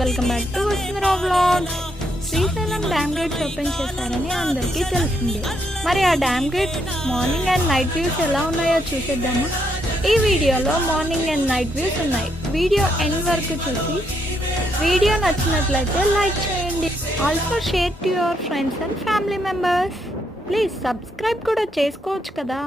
Welcome back to Vasundhara vlogs. Srisailam dam gates open చేశారని అందరికీ తెలిసిందే. మరి ఆ dam gates morning and night views ఎలా ఉన్నాయో చూసేద్దామా? ఈ వీడియోలో మార్నింగ్ అండ్ నైట్ వ్యూస్ ఉన్నాయి. వీడియో ఎండ్ వరకు చూసి వీడియో నచ్చినట్లయితే లైక్ చేయండి. Also share to your friends and family members. Please subscribe కూడా చేసుకోవచ్చు కదా.